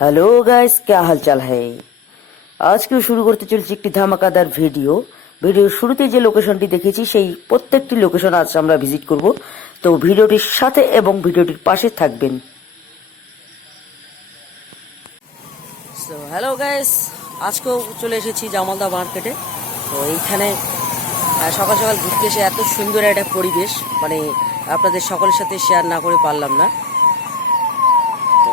Hello guys, क्या हालचाल है। আজকেও শুরু করতে চলেছি একটি ধামাকাদার ভিডিওর শুরুতে যে লোকেশনটি দেখেছি সেই প্রত্যেকটি লোকেশন আজ আমরা ভিজিট করব। তো ভিডিওটির সাথে এবং ভিডিওটির পাশে থাকবেন। সো হ্যালো গাইস, আজকেও চলে এসেছি জামালদা মার্কেটে। তো এইখানে সকাল সকাল ঘুরতে এসে এত সুন্দর একটা পরিবেশ, মানে আপনাদের সকলের সাথে শেয়ার না করে পারলাম না। তো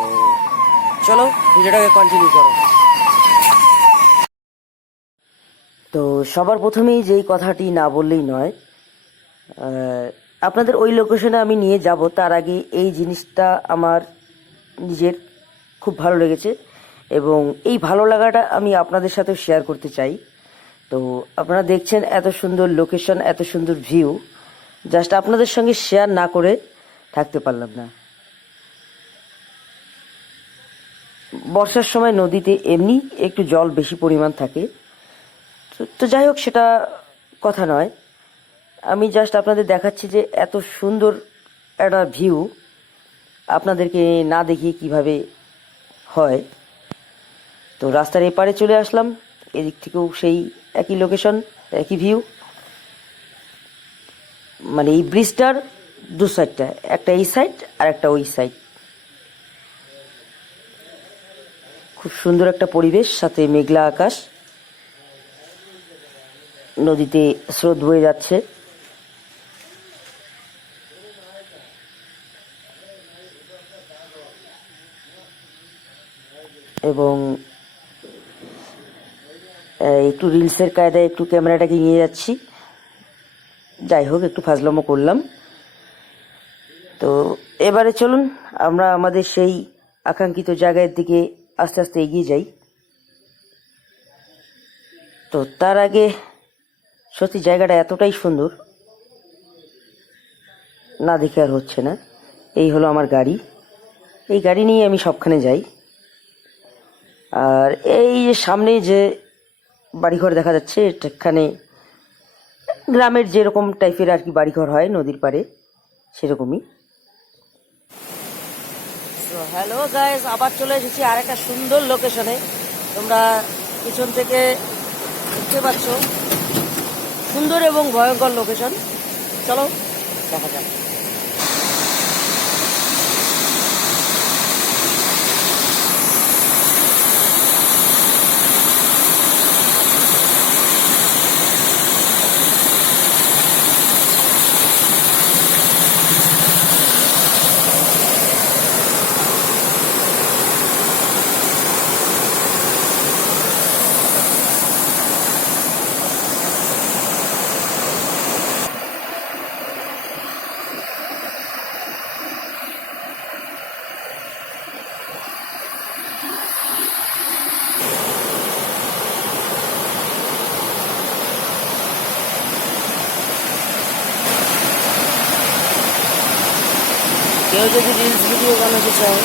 চলো ভিডিওটাকে কন্টিনিউ করো। তো সবার প্রথমেই যেই কথাটি না বললেই নয়, আপনাদের ওই লোকেশনে আমি নিয়ে যাব তার আগে এই জিনিসটা আমার নিজের খুব ভালো লেগেছে এবং এই ভালো লাগাটা আমি আপনাদের সাথে শেয়ার করতে চাই। তো আপনারা দেখছেন এত সুন্দর লোকেশন, এত সুন্দর ভিউ, জাস্ট আপনাদের সঙ্গে শেয়ার না করে থাকতে পারলাম না। বর্ষার সময় নদীতে এমনি একটু জল বেশি পরিমাণ থাকে, তো যাই হোক সেটা কথা নয়। আমি জাস্ট আপনাদের দেখাচ্ছি যে এত সুন্দর একটা ভিউ আপনাদেরকে না দেখিয়ে কিভাবে হয়। তো রাস্তার এপারে চলে আসলাম, এদিক থেকেও সেই একই লোকেশন, একই ভিউ, মানে এই ব্রিজটার দু সাইডটা, একটা এই সাইড আর একটা ওই সাইড। খুব সুন্দর একটা পরিবেশ, সাথে মেঘলা আকাশ, নদীতে স্রোত বয়ে যাচ্ছে। এবং একটু রিলসের কায়দায় একটু ক্যামেরাটাকে নিয়ে যাচ্ছি, যাই হোক একটু ফাজলামো করলাম। তো এবারে চলুন আমরা আমাদের সেই আকাঙ্ক্ষিত জায়গার দিকে আস্তে আস্তে এগিয়ে যাই। তো তার আগে সত্যি জায়গাটা এতটাই সুন্দর, না দেখে আর হচ্ছে না। এই হলো আমার গাড়ি, এই গাড়ি নিয়ে আমি সবখানে যাই। আর এই যে সামনে যে বাড়িঘর দেখা যাচ্ছে, এখানে গ্রামের যেরকম টাইপের আর কি বাড়িঘর হয় নদীর পাড়ে, সেরকমই। তো হ্যালো গাইস, আবার চলে এসেছি আর একটা সুন্দর লোকেশনে। তোমরা পিছন থেকে দেখতে পাচ্ছ সুন্দর এবং ভয়ঙ্কর লোকেশন। চলো দেখা যাক। কেউ যদি রিলস ভিডিও বানাতে চায়,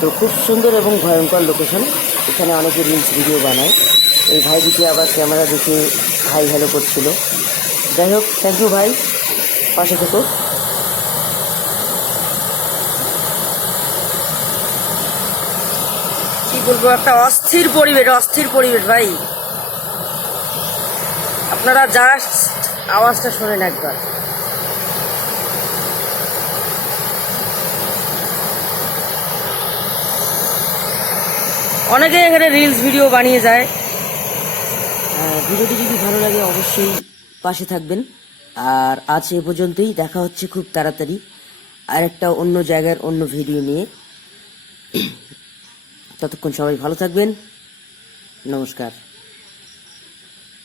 তো খুব সুন্দর এবং ভয়ঙ্কর লোকেশন। এখানে অনেকে রিলস ভিডিও বানায়। এই ভাই দিকে আবার ক্যামেরা দেখে হাই হ্যালো করছিল। যাই হোক, থ্যাংক ইউ ভাই, পাশে থেকো। কি বলবো, একটা অস্থির পরিবেশ, অস্থির পরিবেশ ভাই। আপনারা জাস্ট আওয়াজটা শোনেন একবার। অনেকে এখানে রিলস ভিডিও বানিয়ে যায়। ভিডিওটি যদি ভালো লাগে অবশ্যই পাশে থাকবেন। আর আজ এ পর্যন্তই, দেখা হচ্ছে খুব তাড়াতাড়ি আর একটা অন্য জায়গার অন্য ভিডিও নিয়ে। ততক্ষণ সবাই ভালো থাকবেন, নমস্কার।